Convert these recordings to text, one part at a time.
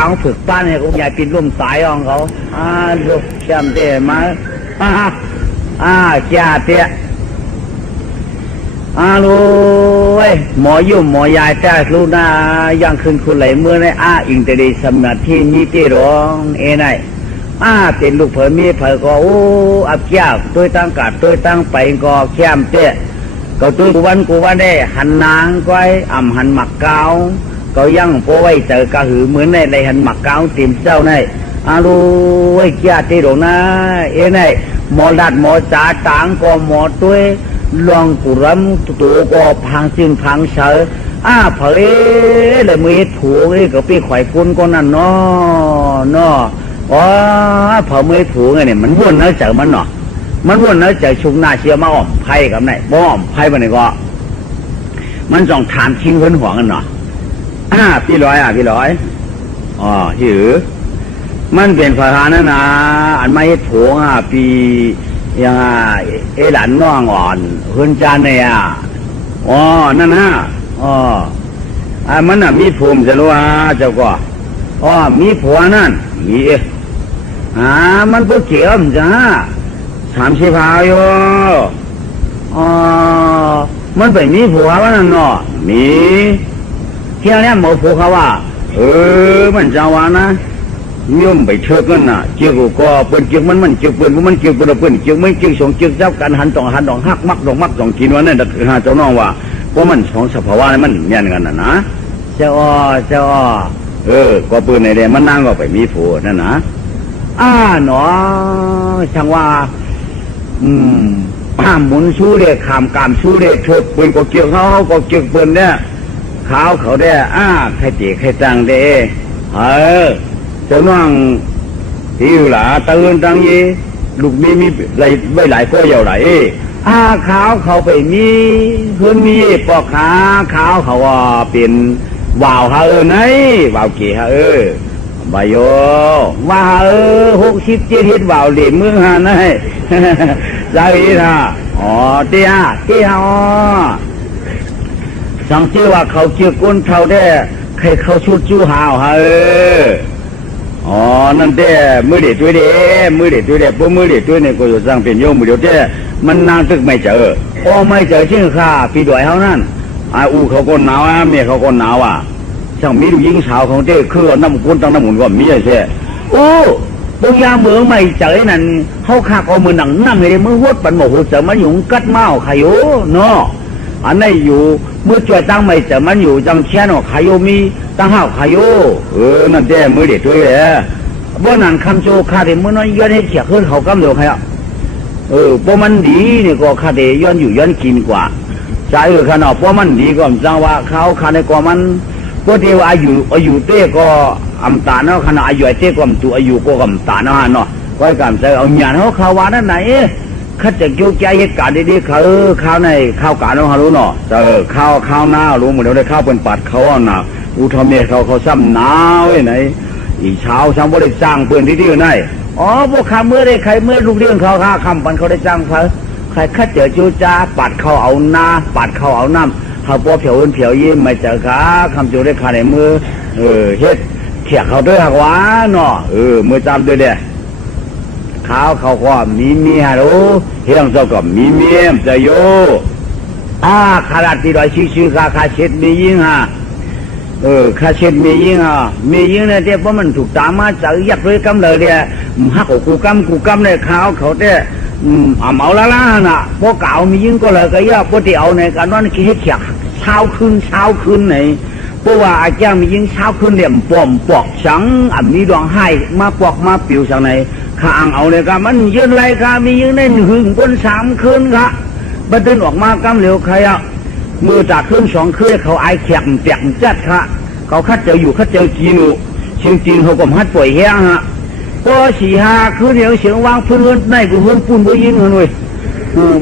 เขาฝึกป้านเนี่ยกูใหญ่ปิดร่มสายของเขาลูกแชมเตะมาจ่าเตะลูกหมอยุ่มหมอยายแต่ลูกนายังขึ้นคุณไหลเมื่อในอิงแต่ดีสำนักที่มีที่ร้องไนเป็นลูกเผยมีเผยก็อับยากตัวตั้งกัดตัวตั้งไปก็แชมเตะก็ตัวกูวันได้หันนางก้อยหันหมักเกาก็ยังพอไว้เจอกระหือเหมือนในหันหมักเกาติมเจ้าในลูกจ่าเตะหลงนะไนหมอดัดหมอจ่าต่างก็หมอตัวลองกุรำตัวก็พังซึ่งพังเสือเผยเลยมือถูก็ไปข่อยฟุ้นก็นั่นเนาะเผยมือถูไงเนี่ยมันวนเนื้อเจอมันเนาะมันวนเนื้อเจอชุกหน้าเชื่อมาอ้อมไพ่กับไหนบ่อ้อมไพ่มันนี่ก็มันจ้องถามทิ้งเพิ่นห่วงกันเนาะพี่ร้อยหิวมันเป็นภาษานั่นนะอันไม่ถูกปียังหลานน้องอ่อนคุณจานเนี่ยนั่นมันมีภูมิจะรู้เจ้าก็มีผัวนั่นมีมันก็เกี่ยวมันจ้า30 พาวอยู่มันไปมีผัวว่านั่นเนาะมีเที่ยวนี้หมอผัวเขาว่ามันจะว่านะย่อมไปเชื่อกันนะเจ้าก็เปิดเจ้ามันเจ้าเปิดมันเจ้าเปิดเปิดเจ้าไม่เจ้าส่งเจ้าเจ้ากันหันดองหักมักดองกินวันนั้นแต่เจ้าน้องว่าเพราะมันของสภาวะมันเนียนกันนะเจ้าก็ปืนในเดมันนั่งก็ไปมีผัวนั่นนะหนอช่างว่าหมุนสู้เด็กขามกามสู้เด็กเถิดปืนก็เกี่ยวเขาก็เกี่ยวปืนเนี่ยเขาได้ใครตีใครตังเด้เจ้าน้องที่อยู่หล่ะตื่นตังยี่ลูกมีไม่หลายก็ยาวไหลเขาไปมีเพื่อนมีปอกเขาว่าเป็นว่าวไหนว่าวกี่บายโยว่า60 70ว่าวเหลี่ยมมือไหนใจนะเตี้ยสังเกตว่าเขาเกี่ยวก้นเท่าได้ใครเขาชุดจู้หาวนั่นเด้มือเด็ดด้วยเด้พวกมือเด็ดด้วยเนี่ยก็จะสร้างเป็นโยมมือเดียวเด้มันนางตึกไม่เจอไม่เจอชื่อข้าพี่ดอยเขานั่นเขาก็หนาวเมียเขาก็หนาวช่างมีลูกยิงสาวของเด้คือน้ำก้นตั้งน้ำหมุนก็มีใช่ปุยาเมืองไม่เจอนั่นเขาข้าก็มือหนังน้ำเลยมือวดปันหมกหัวเจอมันอยู่กัดเมาขายโยเนาะอันนี้อยู่เมื่อจ่วยตั้งไม่เจอมันอยู่จังเชียนขายโยมีตั้งห้าวขายโยนั่นเด้มือเด็ดด้วยบ่นั่นคำโจคาเดมือน้อยย้อนให้เฉียขึ้นเขากำเดียวใครเพราะมันดีนี่ก็คาเดย้อนอยู่ย้อนกินกว่าใจขนาดเพราะมันดีก็จังว่าเขาคาเดกว่ามันเพราะที่ว่าอายุเต้ก็ตาเนาะขนาดอายุเต้ก็ตัวอายุก็ตาเนาะก็การใจเอาหยาดเขาว่านั่นไหนข้าจะยุ่งใจเหตุการณ์ดีๆเขาในข้าวการเรารู้เนาะข้าวหน้ารู้หมดแล้วได้ข้าวเป็นปัดเขาหนาอุทเมเขาซ้ำหนาวไหนอีเช้าซ้ำว่าได้จ้างเพื่อนที่ไหนพวกข้าเมื่อได้ใครเมื่อลูกเรื่องเขาคำปันเขาได้จ้างใครข้าเจอจูจ้าปัดเขาเอาหน้าปัดเขาเอาน้ำเขาป้อเผียวยิ้มไม่เจอขาคำจูได้ขาในมือเฮ็ดเขี่ยเขาด้วยหักว้าเนาะมือจำด้วยเด้เขาก็มีเมียรู้เฮียงเจ้าก็มีเมียจะโยขนาดที่เราชื่อข้าเช็ดมียิงข้าเช็ดมียิงเนี่ยเดี๋ยวเพราะมันถูกตามมาจากยักษ์เลยกำเลยเดี๋ยวหักกูกำเนี่ยเขาเดี๋ยวเมาละน่ะพวกเก่ามียิงก็เลยก็ย่าพวกที่เอาในการนั้นคิดเฉียกเช้าคืนไหนเพราะว่าอาจารย์มียิงเช้าคืนเนี่ยปอกสังมีดวงให้มาปอกมาปิวสังไหนข้าเอาเลยก็มันยืนไรข้ามียืนในหึงบน3 คืนค่ะบัดเดินออกมากำเหลวใครมือจากขึ้น2 คืนเขาไอแข็งแตกจัดค่ะเขาคัดเจออยู่คัดเจอจีนูเชียงจีนเขาก็ฮัดป่วยแห้งก็4 5 คืนเดียวเสียงวางพื้นในกูพื้นปูนกูยิงเลย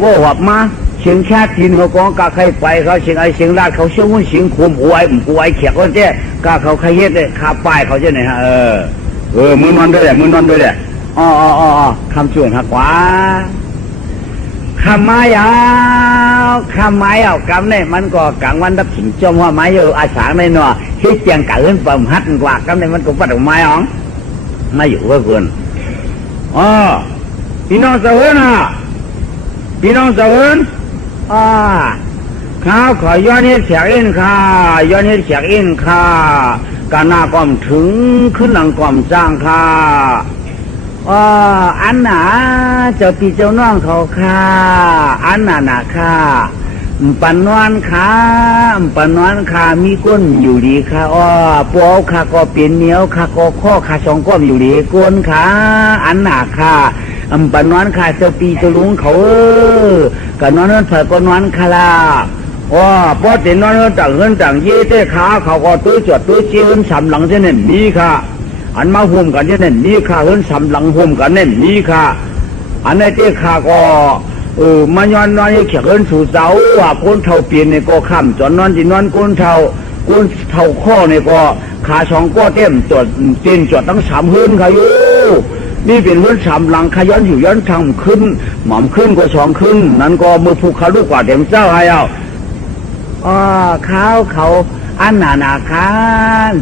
ก็หอบมาเสียงแค่จีนเขาก็กาใครไปเขาเสียงไอเสียงลาดเขาเสียงหุ่นเสียงขมหัวไอแข็งก็เจ๊กาเขาใครเฮ็ดเลยคาป้ายเขาเจ๊ไหนฮะมือนอนด้วยแหละคำชวนหักขวาข ำไม้เอาคำไม้เอากำเนี่ยมันก็กลางวันดับถิงจมหัวไม้อยู่อาสาในหนอที่เจียงกะเอินปั๊มฮัดกว่ากำเนี่ยมันก็ปัดไม้อ๋องมาอยู่กับคนอ๋อพี่น้องสาวนะพี่น้องสาวข้าวขอย้อนเฮ็ดเสียงเอ็นค่ะย้อนเฮ็ดเสียงเอ็นค่ะการหน้าก้อมถึงขึ้นหลังก้อมจ้างค่ะอันหนาเจ้าพี่เจ้าน้องเขาค่ะอันหนาค่ะปันนวลค่ะปันนวลค่ะมีก้นอยู่ดีค่ะปอค่ะก็เปลี่ยนเหนียวค่ะก็ข้อค่ะสองก้อมอยู่ดีก้นค่ะอันหนาค่ะปันนวลค่ะเจ้าปีเจ้าลุงเขาก็นอนนั่นเถิดก็นอนค่ะล่ะพอเต็นนอนต่างเงินต่างเย่เต้ขาเขาก็ตื้อจวดตื้อเชี่ยนสำหลังเช่นนั้นนี่ค่ะอันมาห่มกันเช่นนั้นนี่ค่ะเงินสำหลังห่มกันนั่นนี่ค่ะอันนี้เต้ขาก็มาย้อนนอนเขียเงินสู่เสาว่าก้นเท่าเปลี่ยนเนี่ยก็ข้ามจนนอนจีนอนก้นเท่าข้อเนี่ยก็ขาสองก็เต็มจดเต้นจดตั้งสามหื้นค่ะอยู่นี่เป็นเรื่องสามหลังขย้อนอยู่ย้อนทางขึ้นหม่อมขึ้นก็สองขึ้นนั้นก็มือผูกขาลูกกว่าเต็มเจ้าให้เอาเขาอันหนาค้า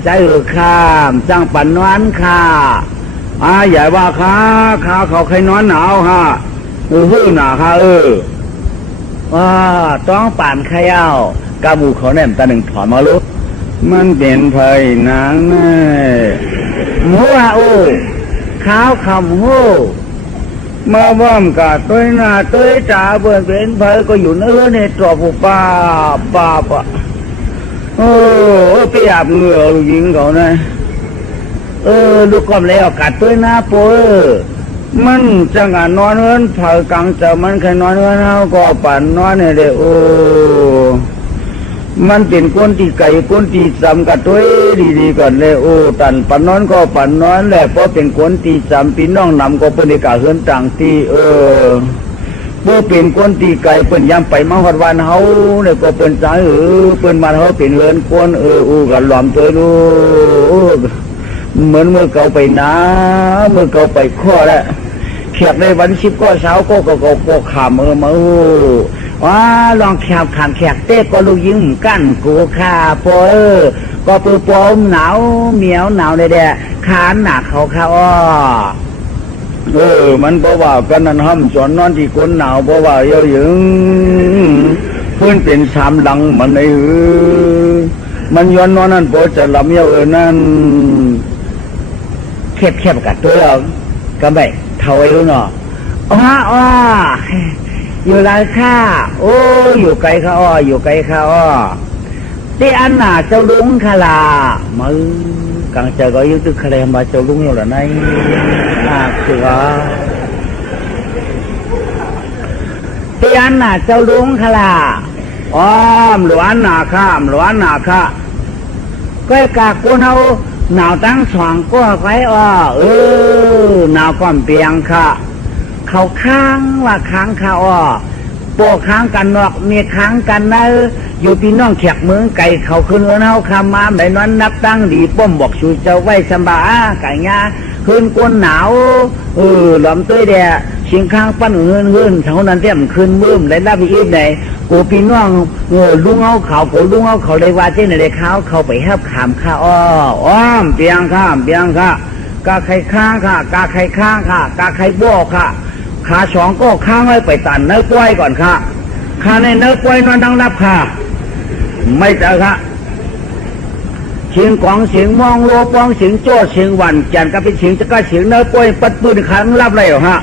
ใจข้ามจังปันนวลค่ะใหญ่ว่าขาเขาใครนอนหนาวฮะหื้อหนาค่ะต้องป่านขย่าวกาบูเขาแนมตาหนึ่งถอนมาลุกมันเป็นไผ่นางแน่มัวข้าวคำหูมาบ้อมกาตัวหน้าตัวจ่าเบื่อเป็นไผ่ก็อยู่เนื้อในตรอผู้ป้าไปอาบเหงื่อลูกหญิงเขานะลูกกอมแล้วกัดตัวหน้าโป้มันจังนอนเงินเผากลางจะมันใครนอนเงินเฮาก็ปั่นนอนเนี่ยเลยมันเป็นก้นที่ไก่ก้นที่จำกับตัวดีๆก่อนเลยตันปั่นนอนก็ปั่นนอนแหละเพราะเป็นก้นที่จำพี่น้องนำก็เป็นกาเฮือนต่างที่เมื่อเป็นก้นตีไก่เป็นยำไปมาหอดวันเฮาเนี่ยก็เป็นสายเป็นมาเฮาเป็นเลินก้นกันหลอมตัวดูเหมือนเมื่อเก่าไปนะเมื่อเก่าไปข้อแล้วแขกในวัน10ก็เช้าก็ขามมาว่าลองแขกขามแขกเต้ก็ลูกยิ้มกั้นกูข่าก็ปื้อปมหนาวเหมียวหนาวเลยเด้ขานหนักเขาค่ะมันเพราะว่ากันนั่นห้ำสอนนอนที่คนหนาวเพราะว่าเยอะยึงเพื่อนเป็นสามหลังมันไอ้มันย้อนนอนนั่นพอจะลำเยอะนั่นแคบกับตัวเราก็ไม่เท่าไอ้รู้เนาะอยู่ไรข้าอยู่ไกลข้าอยู่ไกลข้าที่อันน่ะเจ้าลุงขลามือกางเจอก็ยุติคะแนนมาเจ้าลุงอยู่ละในคือว่าที่อันน่ะเจ้าลุงขลาหลวนหนาข้ามหลวนหนาข้าก็กากคนเฮาหนาวตั้งสองก็ไว้หนาวก่อนเปียงค่ะเขาค้างว่าค้างค่ะโปค้างกันนอกมีค้างกันนะอยู่พี่น้องแขกเมืองไก่เขาขึ้นเฮาคำมาแบบนั้นนับตั้งดีป้อมบอกชูเจ้าไว้สบายไก่งาขึ้นก้นหนาวหลอมตัวเดียชิงข้างปั้นเงินเท่านั้นเต็มขึ้นมืมได้รับอีกไหนกูพี่น้องลุงเอาเขากูลุงเอาเขาเลยว่าเจ้าในเขาไปแฮบขามข้าเปียงข้ากาไข่ข้างค่ะกาไข่ข้างค่ะกาไข่บ่อค่ะขาสองก็ข้างไว้ไปตันเนื้อก้อยก่อนค่ะข้าในเนื้อก้อยนอนดังรับค่ะไม่เจอค่ะเสียงกองเสียงมองโลปองเสียงโจ้เสียงหวันแกนก็เป็นเสียงจะก็เสียงเนื้อก้อยปัดปืนขารับเลยเหรอฮะ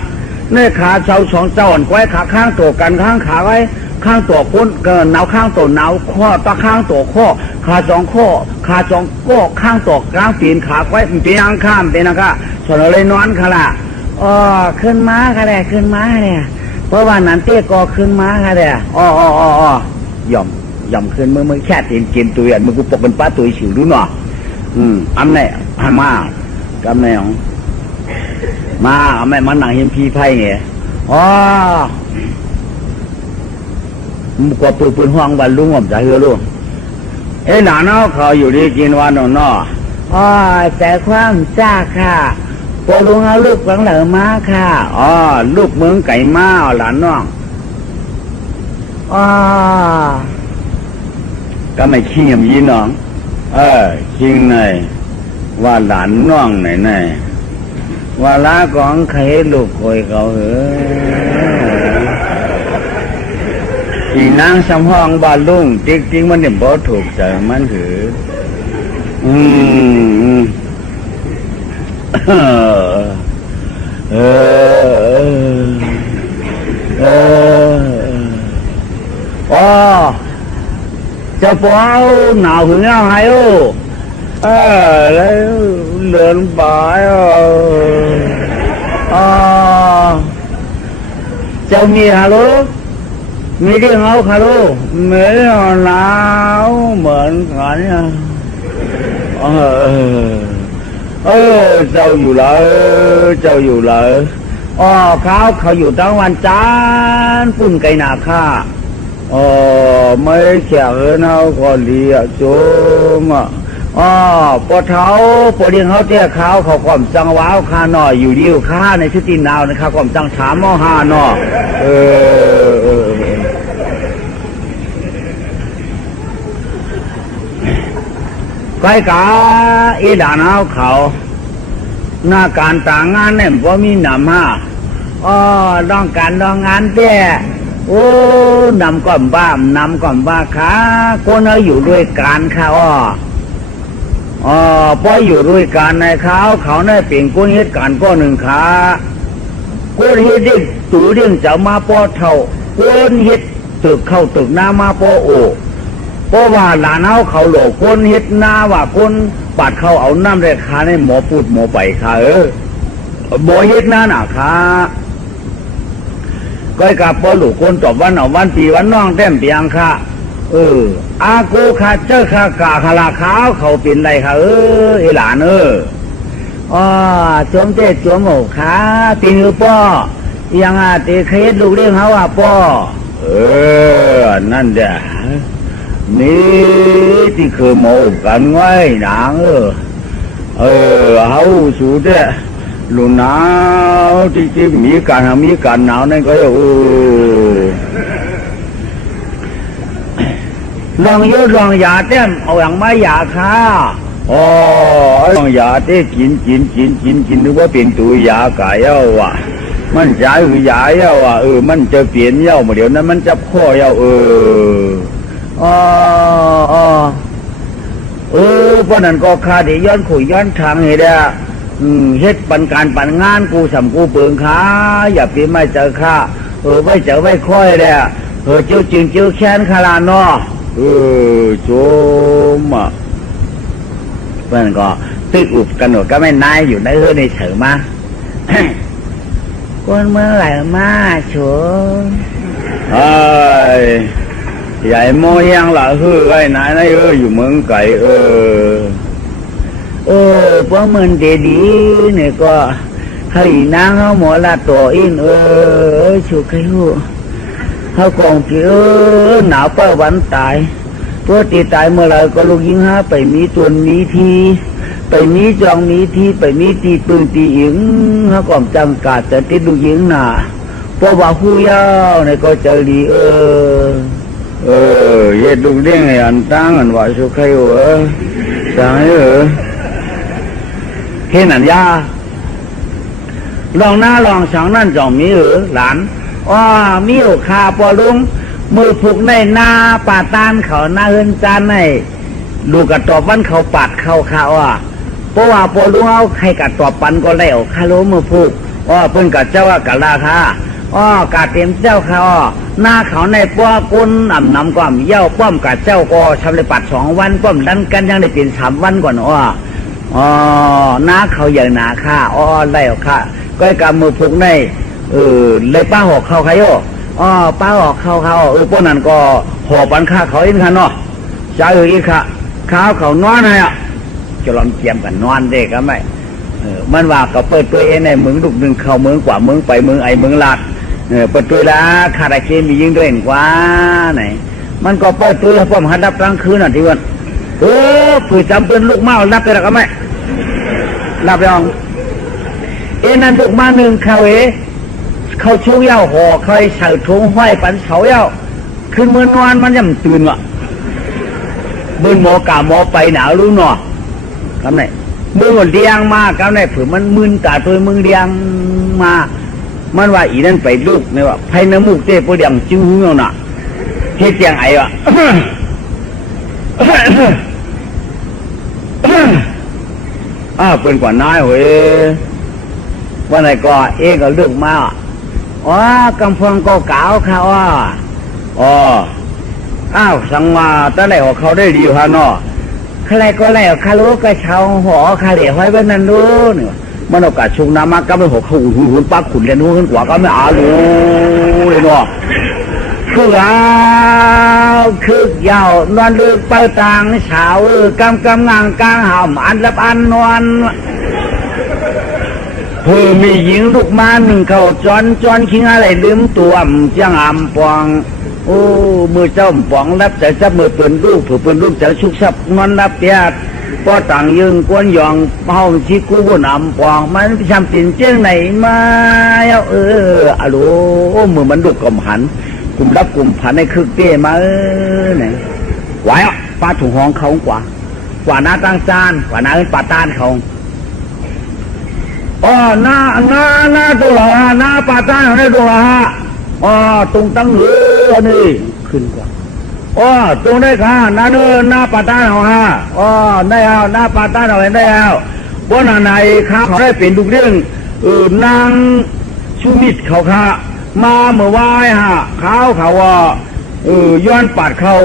เนื้อขาเสาสองเจ้าอ่อนก้อยขาข้างตัวกันข้างขาไว้ข้างตัวก้นหนาวข้างตัวหนาวข้อตาข้างตัวข้อขาสองข้อขาสองก็ข้างตัวกลางปีนขาไว้ปีนข้ามเป็นนะคะส่วนอะไรนอนค่ะล่ะขึ้นม้าค่ะแหละขึ้นม้าเนี่ยเพราะว่านั้นเตี้ยก็ขึ้นม้าค่ะแหละย่อมขึ้นมือแค่ตีนกินตัวอย่างมือกูปกเป็นป้าตัวฉิวดูหน่ออันไหนมากำไหนของมาเอาแม่มันหนังเห็นพีไพ่ไงกว่าปืนห้องวันลุงผมจะเฮือลุงหนาเนาะเขาอยู่ดีกินวันนอแต่ความจ้าค่ะปลุงเอาลูกหลังเหลือมาค่ะลูกเมืองไก่มาหลานน้อง ก็ไม่ขี้ยำยีน้องคิงในว่าหลานน้องไหนว่าล้าของใครลูกคอยเขาอีนางสำห้องบ้านลุงจริงมันเนี่ยบ่ถูกใจมันจะปเอาหนาวหึงเอาให้แล้วเดินไปเจ้ามีฮัลโหลมีเรื่องเอาฮัลโหลไม่หนาวเหมือนกันเจ้าอยู่เลยเขาอยู่ตั้งวันจันทร์ปุ่นไก่หนาค่าไม่เขียวเนาก็เลียโจมปอเท้าปอเดียงเขาเตี้ยเขาความจังว้าวข้าหน่อยอยู่ดีอยู่ข้าในชุดตีนาวนะครับความจังถามหาหน่อใกล้กาด่านเอาเขาหน้าการต่างงานเนี่ยพอมีหนำดองการดองงานเตี้ยนำก่อมบ้ขาคนเอาอยู่ด้วยกันค่ะพออยู่ด้วยกันในเขาในเปลี่ยนก้นเหตุการณ์ก้อนหนึ่งขาก้นเหตุที่ตู่เรื่องจะมาพอเท่าก้นเหตุตึกเข้าตึกหน้ามาพอเพราะว่าหลานเขาหลอกก้นเหตุหน้าว่าก้นปัดเขาเอาน้ำแรกขาในหมอพูดหมอไปค่ะบ่เหตุหน้าหนาค่ะก็กับพอหลูกคนตอบวันเอาวันปีวันน้องแต้มเปียงค่ะอากูขาเจ้าขากาขลาขาวเขาเป็นไรค่ะไอหลานจมเตจมหมูขาปีนป้อยังตีเคสลูกเลี้ยงเขาป้อนั่นเด้อนี่ที่คือหมูกันไว้หนังเขาสูดเด้อลูกหนาวที่มีการหนาวนั่นก็ลองยาเต้มเอาอย่างไม่ยาค่าลองยาเต้กินหรือว่าเป็นตัวยากายมันใจคือยามันจะเปลี่ยนมาเดี๋ยวนั้นมันจะข้อเพราะนั้นก็คาดีย้อนขุยย้อนทางให้ได้เฮ็ดปันการปันงานกูสำกูเปิงขาอย่าปีไม่เจอข้าไม่เจอไม่ค่อยเลยเจ้าจึงเจ้าแค้นคาราเนาะโจมเพื่อนก็ตึกอุบกันหนดก็ไม่นายอยู่ในในเฉยมาคนเมื่อไหร่มาโฉใหญ่โมยังหล่ะไอ้นายนายอยู่เมืองไก่พวกมันเดดีเนี่ยก็ให้นางเขาหมอละตัวอินชุกให้หูเขากองที่หนาวป้าวันตายพวกตีตายเมื่อไรก็ลูกยิงห้าไปมีตัวมีทีไปมีจองมีทีไปมีตีปืนตีอิงเขากองจังกาดแต่ติดลูกยิงหนาเพราะว่าหูยาวเนี่ยก็จะดีเย็ดลูกเลี้ยงไอ้อันตั้งอันว่าชุกให้หูสั่งให้เห็นอันยาลองหน้าลองสองนั่นจ่องมีหลานมีคาปอลุงมือผูกในหน้าป่าตานเขาหน้าเฮือนจานในลูกกระตอบวันเขาปัดเขาเพราะว่าปอลุงเอาใครกระตอบปันก็แล้วคาโลมือผูกเพิ่นกัดเจ้าว่ากะลาค่ะกะเต็มเจ้าค่ะหน้าเขาในป้อกุนนำก้อมเย้าป้อมกัดเจ้าก็ทำเลยปัด2 วันป้อมดันกันยังได้เป็น3 วันก่อนน้าเขาอย่างหนาค่ะไล่ค่ะก็กำมือผูกในเลยป้าหอกเขาใครป้าหอกเขาพวกนั้นก็หอปันค่าเขาอินค่ะเนาะใช่อีกค่ะข้าวเขานอนไงจะลองเจียมกันนอนเด็กก็ไม่มันว่าก็เปิดตัวเองในเมืองลูกหนึ่งเข้าเมืองกว่าเมืองไปเมืองไอเมืองลาดเปิดตัวแล้วคาราเคมียิ่งด้วยกว่าไหนมันก็เปิดตัวแล้วพอมหัดรับกลางคืนน่ะที่วันผู้จำเป็นลูกเมารับไปแล้วก็ไม่รับไปองนั่นถูกมา1เขาเขาชูเย้าห่อเคยใส่ถุงห้อยปันเสาเย้า ขึ้นเมื่อนอนมันยังตื่นวะเบิ่นหมอกาหมอไปหนาวรู้เนาะคำไหนมือเลี้ยงมาคำไหนเผื่อมันมึนตาตัวมึงเลี้ยงมามันว่าอีนั่นไปลูกไม่ว่าไผ่น้ำมูกเต้ปวดเลี้ยงจิ้วเนาะน่ะเฮ็ดยังไงวะเป็นกว่านายเว้ยวันไหนก็เองก็เลือกมาอ๋อกำพงก็เก่าเขาสังมาตั้งแต่เขาได้ดีฮะเนาะใครก็แล้วคารู้ก็เช่าหอคาเหลี่ยไว้เป็นนั่นดูเนี่ยมันโอกาสชุงน้ำมาก็ไม่หกหุ่นปักขุนเรียนรู้ขึ้นกว่าก็ไม่อารู้เลยเนาะคือยาวนอนลึกเปิดต่างเฉากำงางกลางห่ำอันรับอันนอนเพื่อมีหญิงลูกมาหนึ่งเขาจอนคิงอะไรลืมตัวจังอ่ำปองโอ้มือเจ้าปองรับแต่จับมือเปิ่นลูกเผื่อเปิ่นลูกจะชุกชับนอนรับเตียดพอต่างยืนกวนยองเฮาชิกูบนอ่ำปองมันพิชามตินเจ้งไหนมาอะโหมือมันดุกกำหันกลุ่มรับกลุ่มผันในคึกเตี้ยมาเนี่ยไหวอ่ะป้าถูกห้องเขากว่าหน้าตั้งจานกว่าหน้าป่าต้านเขาหน้าตัวละหน้าป่าต้านให้ตัวละตรงตั้งเหลือนี่ขึ้นกว่าตรงได้ค่ะหน้าป่าต้านเขาได้เอาหน้าป่าต้านเอาได้เอาเพราะไหนข้าเขาได้เป็นทุกเรื่องนางชูมิดเขาค่ะมาเมื่อวายเขาว่าย้อนปัดเขา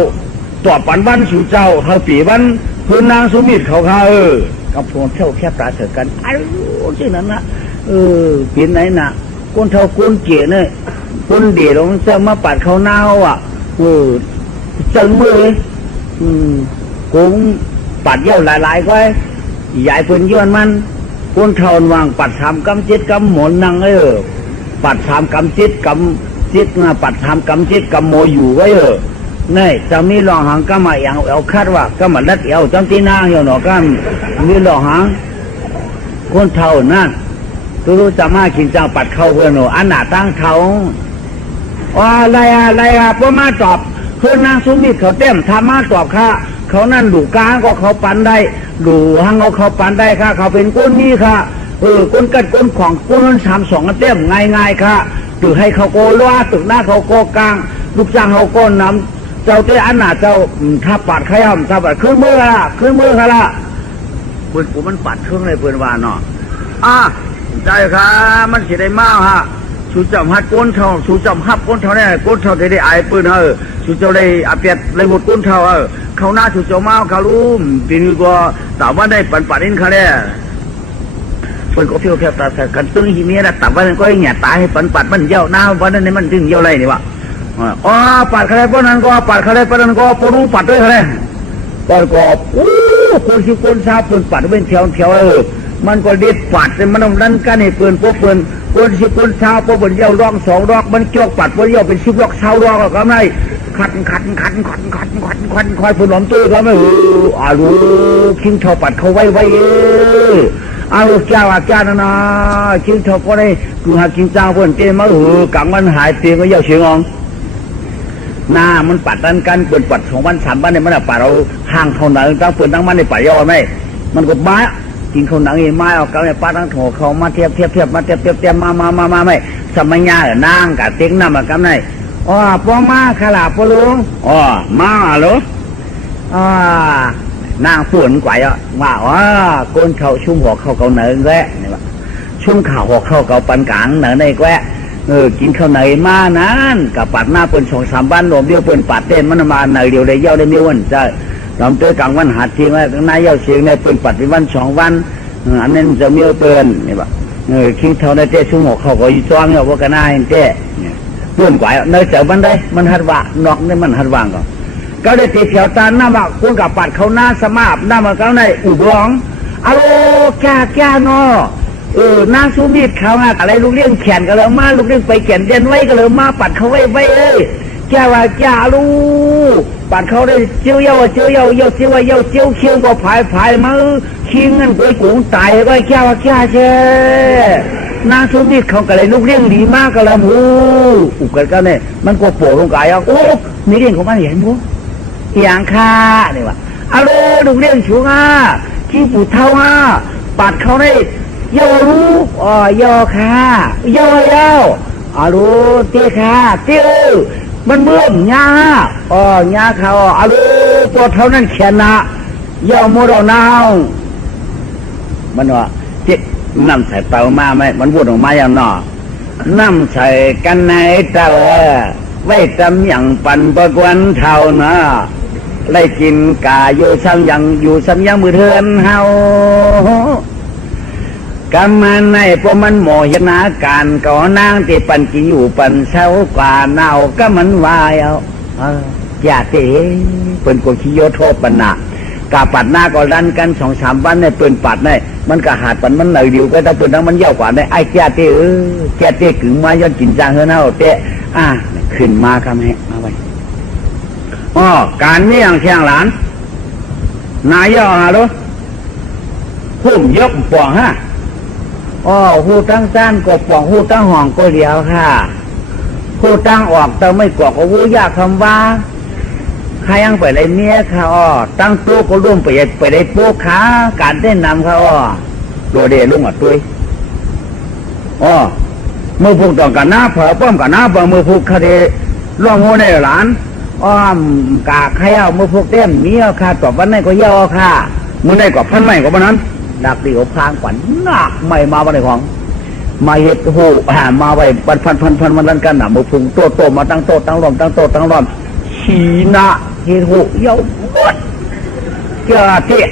ตอบปันวันสู่เจ้าเขาปีวันคือนางสุมิตรเขากับพวกเท่าแค่ปราเสริฐกันอ้าวเช่นนั้นนะเป็นไหนนะคนเท่าคนเกี่ยเนี่ยคนเดี่ยวมันจะมาปัดเขาหน้าจังมือคงปัดเยี่ยวหลายๆก็ใหญ่เป็นย้อนมันคนเท่าวางปัดสามกำ7กำหมอนนั่งปัดสามกำ7งาปัดสามกำ7กำโมอยู่ไว้นี่จะมีหลองหางก็มาอย่างเอาคาดว่าก็มาลัดเอวจังตีนางอยู่หนอกันมีหลองหางคนเท่านั่นรู้จะมากินจังปัดเข้าเพื่อนหนูอันหนาตั้งเขาอะไรพวกมาตอบเพื่อนนางสุมิตรเขาเต็มทำมาตอบค่ะเขานั่นดูกลางก็เขาปันได้ดูหังเขาปันได้ค่ะเขาเป็นก้นนี้ค่ะก้นกัดก้นของก้น3-2เต็มง่ายค่ะตือให้เขาโกล้าตึกหน้าเขาโกกลางลูกจ้างเขาโกน้ำเจ้าเจ้าอันหนาเจ้าถ้าปัดขย่ำถ้าปัดเครื่องมือละเพื่อนกูมันปัดเครื่องเลยเพื่อนวานเนาะใจค่ะมันเสียได้มากฮะชูจำฮัดก้นเท่าชูจำฮับก้นเท่าเนี่ยก้นเท่าได้ไอ้ปืนชูเจ้าได้อาเปียดเลยหมดก้นเท่าเขาหน้าชูเจ้าเมาเขารู้ปีนี้ก็แต่ว่าได้ปัดนินเขาเนี่ยเพื่อนก็เที่ยวแค่ตากันตึ้งทีนี้นะแต่ว่าก็อย่างตายให้ปัดมันเยี่ยวหน้าวันนั้นมันถึงเยี่ยวไรนี่วะปัดใครปนั้นก็ปัดใครปนั้นก็ปรู้ปัดด้วยใครปัดก็คนที่คนชาปืนปัดเป็นเที่ยวมันก็เด็ดปัดมันต้องดันกันให้ปืนพวกปืนคนที่คนชาพวกปืนเยี่ยวรอก2 รอกมันเกี่ยวปัดพวกเยี่ยวเป็น10 รอก20 รอกก็ไม่ขัดคอยปืนหลอมตัวก็ไม่รู้คิงเท่าปัดเขาไว้เจ้านะคิงเท่าก็ได้กูหาคิงเจ้าเพื่อนเจ้มากังมันหายเตียงก็เยี่ยวเชียงองหน้ามันปัดกันเปิดปัด2 วัน3 วันเนี่ยมันปัดเราห่างเขาหนังตั้งเปิดตั้งมันในปัดย่อไหมมันก็บ้ากินเขาหนังไม้เอาเกาเนี่ยปัดตั้งโถเขามาเทียบมาเทียบมาไม่สมัยยาหรือนางกับเต็งน้ำมากับไหนป้องมาขลาปลุงมาเหรอนางฝนกว่าว่าก้นเขาชุ่มหัวเขาเกาเหนือแกะนี่ว่าชุ่มข่าวหัวเขาเกาปันกลางเหนือในแกะกินข้าวไหนมานั้นกับปัดหน้าเปิ่น2-3 วันรวมเดียวเปิ่นปัดเต้นมันมาไหนเดียวได้เย้าได้มีวันจะลำเตยกลางวันหาทีไว้ข้างในเย้าเสียงในเปิ่นปัดเป็นวัน2 วันอันนั้นจะมีเปิ่นนี่บ่คิงเท่าในเต้ชุ่มหัวเขาก็อยู่จ้องเนี่ยว่ากันนายเต้เปิ่นกว่าเนยเจอมันได้มันหัดว่านอกนี่มันหัดว่างก็ได้ตีเขียวตาหน้าบ่คุณกับปัดเขาหน้าสมาบหน้ามาเขาในอุบลองอโลแก่เนาะนางสุมิตรเขาอะไรลูกเลี้ยงแขนก็เลยมาลูกเลี้ยงไปแขนเย็นไว้ก็เลยมาปัดเขาไว้เลยแก่ว่าแก่ลูปัดเขาได้เจียวเคี้ยวก็ผายมาขี้เงินไปกุ้งตายก็แก่ว่าแก่เช่นางสุมิตรเขาก็เลยลูกเลี้ยงดีมากก็เลยอุกกันเนี่ยมันก็โผล่ลงกาย มีเรื่องของมันเห็นพวกอย่างข้าเนี่ยวะอาโลดูเรื่องชัวที่ปู่เท่าปัดเขาได้ย่อรู้ย่อข้าย่อยาวอาโลเตี้ยข้าเตี้ยมันเมื่อมหญ้าหญ้าเขาอาโลตัวเท่านั้นแขนนะย่อโมดนาวมันว่าเจ็บน้ำใส่เปล่ามาไหมมันพูดออกมาอย่างนอน้ำใส่กันในเตาไว้จำอย่างปั่นประกวนเท่านะไล่กินกาอยู่ซ้ำยังมือเทือนเฮากำมันในพวกมันหมอเห็นนาการก่อนางที่ปั่นกินอยู่ปั่นเช้ากว่าเน่าก็มันวายเอาอย่าเตะเป็นคนขี้โยโทษปัญหากาปัดหน้าก็รันกัน2-3 วันเนี่ยเปิ่นปัดเนี่ยมันก็หาดปันมันเหนื่อยเดียวก็ถ้าเปิ่นทั้งมันเย่ากว่าเนี่ยไอ้แก่เตะแก่เตะกึ่งมาย้อนกินจางเฮือนเอาเตะขึ้นมาคำให้มาไว้การนี้อย่างแข่งหลานนายย่อฮะลูกหุ่มยกป่องหูตั้งสั้นก็ป่องหูตั้งห่องก็เดียวค่ะหูตั้งออกแต่ไม่กอกก็วูยากคำว่าใครยังไปเลยเมียค่ะตั้งโต๊ะก็ร่วมไปได้โป๊กขาการเต้นนำค่ะตัวเดียลุงอ่ะตุ้ยมือผูกต่อกันหน้าเผอป้อมกันหน้าเผอมือผูกคดีล่องโง่ในหลานกาใครเอามือผูกเต้มมีค่ะตอบวันไหนก็ย่อค่ะมือไหนก็พันไม่ก็วันนั้นดักตีหัวพางขวัญหนักไม่มาวันไหนของมาเห็ดหูมาไว้พันมันนั่นกันหนามือผูกโตมาตั้งโตตั้งล้อมขีนะเห็ดหูเยาวบดเจ้าเตี้ย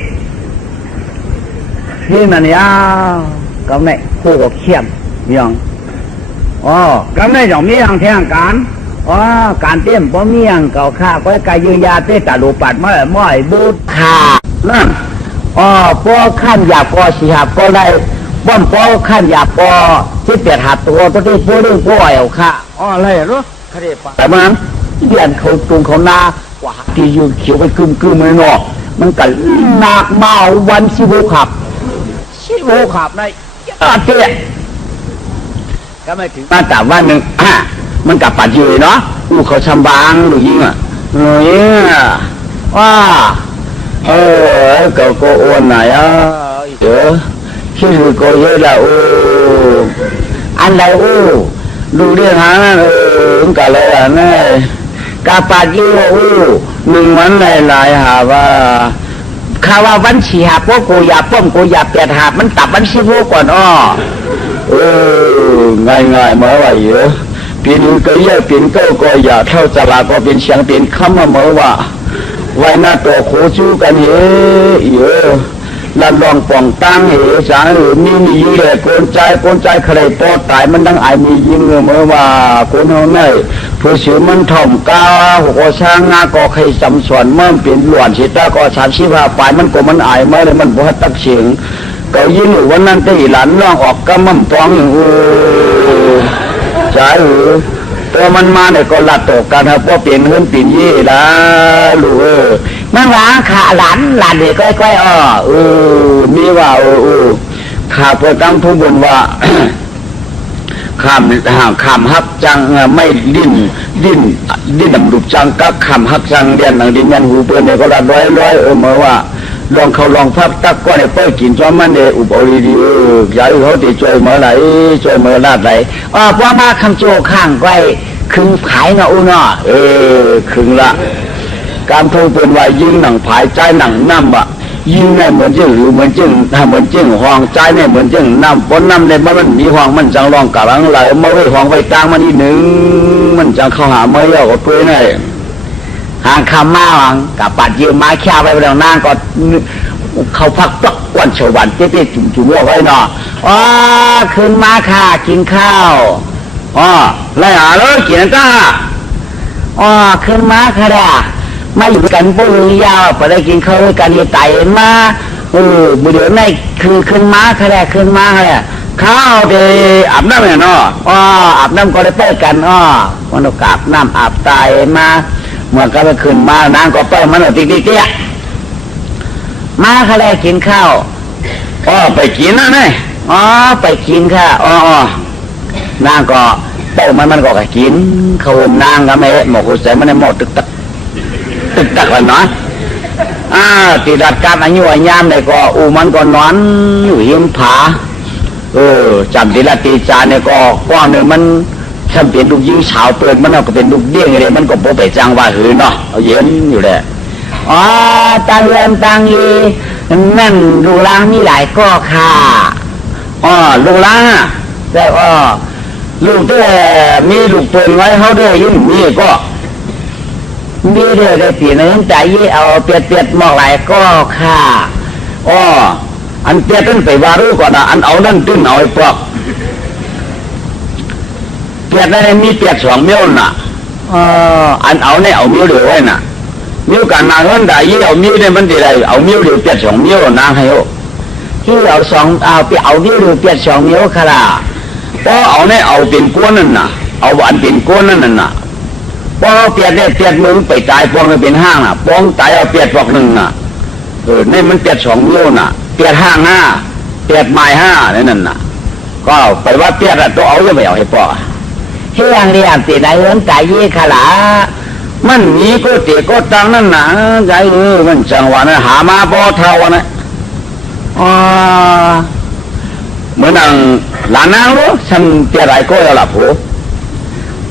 ที่นั่นเนี่ยก็ไหนหูก็เข้มยังก็ไหนอย่างนี้อย่างแทงการการเต้มป้อเมียงเก่าข้าก็กายยืนยาเต้ตาลูปัดม้อยบูดขานั่นป้อขั้นหยาบป้อสีหาบป้อได้ป้อมป้อขั้นหยาบป้อที่เปียดหัดตัวตัวที่ป้อเรื่องป้อเอาค่ะอะไรรู้คดีปะแต่มันเรียนเขาตรงเขาหน้ากว่าที่ยืนเขียวไปกึมเลยเนาะมันกันหนักเมาวันชิโวขับในเตี้ยก็ไม่ถึงมาแต่ว่าหนึ่งมันกลับปัดอยู่เนาะเขาชำบางหรือยิงว่าก็อ้วนไหนชื่อก็เยอะแล้วอันใดดูเรื่องหาก็เลยนะกาปัดอยู่หนึ่งวันหลายหาว่าข้าว่าวันฉีหาพวกกูอย่าป้อมกูอย่าเปียดหามันตับวันชิโวก่อนง่ายๆมาไว้เยอะเป็นก็เยอะเป็นก็อย่าเท่าจลาก็เป็นเสียงเป็นคำมาเมื่อว่าไว้หน้าตัวโคจูกันเยอะลัดลองป่องตั้งสารหรือมีอยู่เลยคนใจใครปอดตายมันดังไอมียิงเมื่อว่าคนเขาเนี่ยผู้สือมันถ่อมก้าหัวช้างงาก็ใครจำส่วนเมื่อเปลี่ยนหลวนสิตาก็35 ปลายมันก็มันไอเมื่อเลยมันบ่ตักเสียงก็ยินวันนั้นตีหลานน้องออกก็มั่มปองใช่ตัวมันมาเนี่ยก็ลัดตกกันครับเพราะเปลี่ยนเงินเปลี่ยนยี่ละลูกมันว่าขาหลานเด็กก้อยมีว่าข้าพเจ้าผู้บนว่าข้ามฮักจังไม่ดิ้นดำดุจังก็ข้ามฮักจังเรียนหนังดินยันหูเปื่อนเนี่ยก็ละร้อยเมื่อว่าลองเขาลองพับตักก็เนี่ยเปิดกินจอมมันเนี่ยอุบเอาดีๆอย่าเขาติดช่วยเมื่อไหร่ช่วยเมื่อลาดไหลเพราะมาคำโจข้างไว้คึงขายเนาะคึงละการพูดเป็นว่ายิงหนังผายใจหนังน้ำยิงเนี่ยเหมือนจึงหรือเหมือนจึงถ้าเหมือนจึงห้องใจเนี่ยเหมือนจึงน้ำปนน้ำเนี่ยมันมีห้องมันจังรองกับลังไหลมาไว้ห้องไว้กลางมันอีกหนึ่งมันจังเข้าหาเมื่อยก็เพื่อนเนี่ยหางคำมาหวังกับปัดยืมไม้แค่ไปบนนั่งก็เขาพักปักวันเฉวันเจ๊จุ่มไว้เนาะขึ้นมาค่ะกินข้าวไล่หาเลยกินจ้าขึ้นมาค่ะด่ามาอยู่กันปุ้ยยาวไปได้กินข้าวกันยี่ไต่มาบุเดี๋ยวในคือขึ้นมาค่ะด่าขึ้นมาค่ะข้าวเดอาบน้ำเนี่ยเนาะอาบน้ำก็ได้เปิดกันวันกอาบน้ำอาบตายมาเมื่อก็ไปขึ้นมานางก็เปิดมันติ๊กมาค่ะด่ากินข้าวไปกินนะเนี่ยไปกินค่ะนางก็ เป้ามันก็กินเขานางก็ไม่หมอกใส่มันในหม้อตึกตักเลยเนาะตีดัดการอายุยามเลยก็มันก็นอนอยู่หิมผาจำตีละตีจานเนี่ยก็กว้างเนี่ยมันทำเป็นลูกยิงสาวเปิดมันก็เป็นลูกเดี้ยงอะไรมันก็โปไปจังว่าหือเนาะเอาเย็นอยู่เลยตังเงินตังยีนั่นลูกล้างมีหลายก็ค่ะลูกล้างแต่ลูกเด้มีลูกเปิดไว้เขาเด้ยุ่งมีก็มีเด้ได้ปีนึงใจยี่เอาเปียดหมอกหลายก็ค่ะอันเปียดนั่นไปวารู้ก่อนนะอันเอานั่นตึ้งเอาไอ้พวกเปียดนั่นมีเปียด2 เมตรน่ะอันเอาเนี่ยเอาเมตรเดียวไว้น่ะมิ้วกันนางเงินได้ยี่เอามิ้วเนี่ยมันดีไรเอามิ้วเดียวเปียด2 เมตรนางให้ที่เอามิ้วเดียวเปียด2 เมตรค่ะล่ะพอเอาเนี่ยเอาเป็นก้นนั่นน่ะเอาอันเป็นก้นนั่นน่ะพอเปียดเนี่ยเปียดมึงไปตายพวงเป็นห้างน่ะพวงตายเอาเปียดพวกหนึ่งน่ะนี่มันเปียด2 เมตรน่ะเปียดห้าง5เปียดไม้5นั่นน่ะก็ไปว่าเปียดตัวเอาจะไม่เอาให้พ่อเฮียงเรียนตีไหนเงินใจยี่ค่ะล่ะมันมีก็เตะก็ตังนั่นนะใจมันจังหวะนั้นหามาบ่เท่านะเหมือนนั่งหลานนางรู้ฉันเปียไรก็เอาละผู้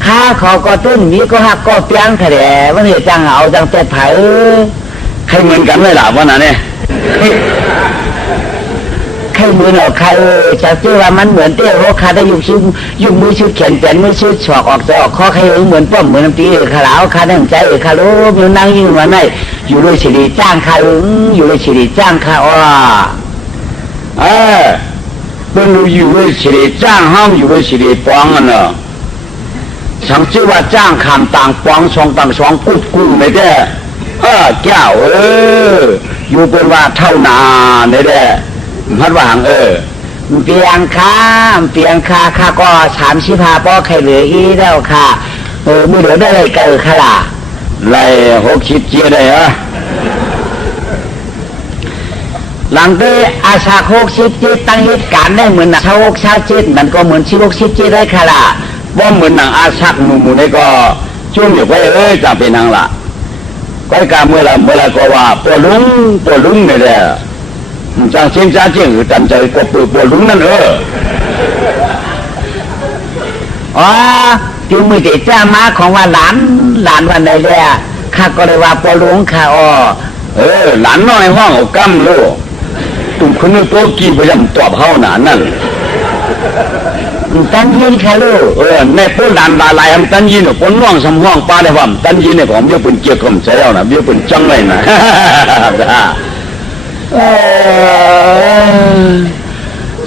ข้าขอก็ต้นมีก็หักก็เปียงค่ะเด้วันนี้จังเอาจังเตะไผ่ใครเหมือนกันไม่หล่ะวันนั้นเนี่ยใครเหมือนเอาใครจะเชื่อว่ามันเหมือนเตี้ยเพราะข้าได้ยุ่งมือชุดเขียนแปนมือชุดฉอกออกจะออกข้อใครเหมือนป้อมเหมือนน้ำตีข้าแล้วข้าตั้งใจข้ารู้อยู่นั่งยิ่งวันไหนอยู่ด้วยสิริจ้างข้าอยู่ด้วยสิริจ้างข้าเป็นอยู่ด้วยสิริจ้างห้องอยู่ด้วยสิริปองอ่ะเนาะฉันชื่อว่าจ้างคำต่างปองต่างกู้ไม่ได้แก้วอยู่เป็นว่าเท่านาไม่ได้พัดวางเปียงค่าข้าก็35 ป้อใครเหลืออีแล้วค่ะมือเดี๋ยวได้เลยเกิดค่ะล่ะไร60 เจียได้เหรอหลังได้อาชา60 เจียตั้งเหตุการณ์ได้เหมือนชาว67มันก็เหมือน60 เจียได้ค่ะล่ะว่าเหมือนหนังอาชักหมู่นี่ก็ช่วงอยู่ไปจะเป็นนางละก็การเมื่อไรก็ว่าปวดลุงเนี่ยแหละจังเช่นจ้าเจียงจันใจก็ปวดลุงนั่นที่มือเด็กจ้ามาของว่าหลานวันไหนเลยข้าก็เลยว่าปวดลุงข้าหลานน้อยห้องเอากำลูกตุ่มคนนึงโตกี่พยายามตอบเขาหนานั่นตันยินค่ะลูกในปูดันบาลายทำตันยินเนี่ยคนน้องสมห้องป้าได้ว่าตันยินเนี่ยผมเบี้ยเป็นเกี่ยวกับใช่แล้วนะเบี้ยเป็นจังเลยนะ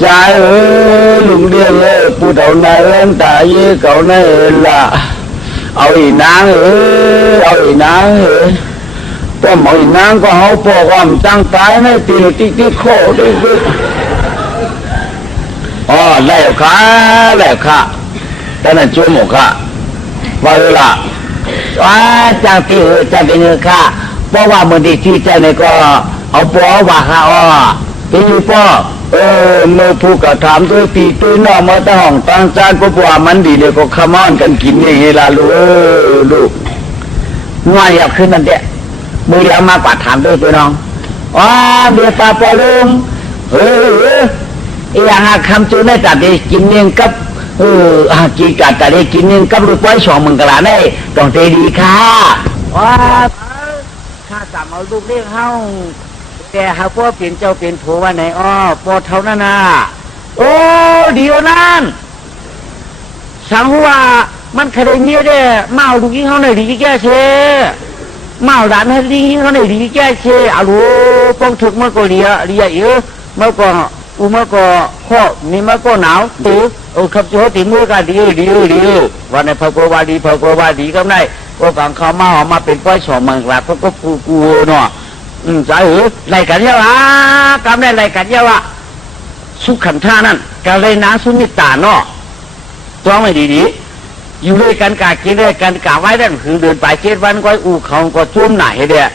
ใจลุงเดียเลยผู้เฒ่าในเรื่องตายเก่าในละเอาอีนางเอาอีนางป้อมเอาอีนางก็เขาปอกความจังตายในตีนที่โคด้วยแล้วค่ะแต่นั้นชั่วโมงค่ะว่าละจังที่จะเป็นค่ะเพราะว่ามันดีที่ใจเนี่ยก็เอาปอว่าค่ะเป็นปอเมื่อผู้กระทำด้วยปีตุ้ยนอกมาตั้งห้องตั้งจานก็ว่ามันดีเดี๋ยวก็ขมอนกันกินนี่ไงล่ะลูกง่ายอยากขึ้นนั่นเด้มือเดียวมากกว่าถามด้วยพี่น้องเบียร์ปลาปอลุงอย่างคำจูนได้จัดได้กินเนียงกับกินกัดจัดได้กินเนียงกับลูกไว้2 มึงกะลาได้ต้องเตดีค่ะข้าสามเอาลูกเลี้ยงเฮาแต่หาพ่อเปลี่ยนเจ้าเปลี่ยนผัววันไหนปอเท่านั้นนะเดียวนั้นสังว่ามันคดีเนี้ยได้เมาลูกยิงเขาหน่อยดีแก่เช่เมาด่านให้ดีเขาหน่อยดีแก่เช่อาลูป้องถึกเมื่อก็เลียเยอะเมื่อก็เมื่อก็ข้อนี่เมื่อก็หนาวตื้อขับโจติมือกันดีวันในพระโกวาดีก็ได้ก็ฟังเขามาเป็นป้อย2 มึงกะลาก็กูเนาะใจไรกันเยอะกำได้ไรกันเยอะสุขันท่านั่นกะเลยน้ำสุนิตาเนาะต้องไม่ดีอยู่ด้วยกันกะกินด้วยกันกะไว้ได้คือเดินไป7 วันก็เขาก็จุ่มไหนเดีย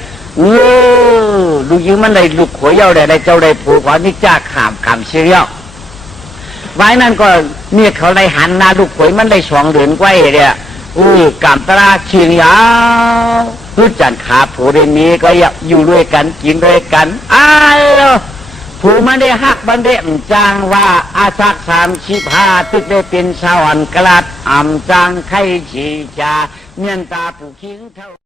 ลูกยิงมันได้ลูกขวยเย้าได้เจ้าได้ผูกว่านี่จ้าขามเชียว ไว้นั่นก็เมียเขาได้หันหน้าลูกเขยมันได้2 เดือนกว่าเนี่ยกามตราเชียงยาวรู้จันขาผู้เรมีก็อยู่ด้วยกันกินด้วยกันผู้มันได้หักบันเดมจางว่าอาศัก35ตึกได้เป็นสวรรค์กลัดอ่ำจางไข่ชีจาเมียนตาผู้คิงเท่า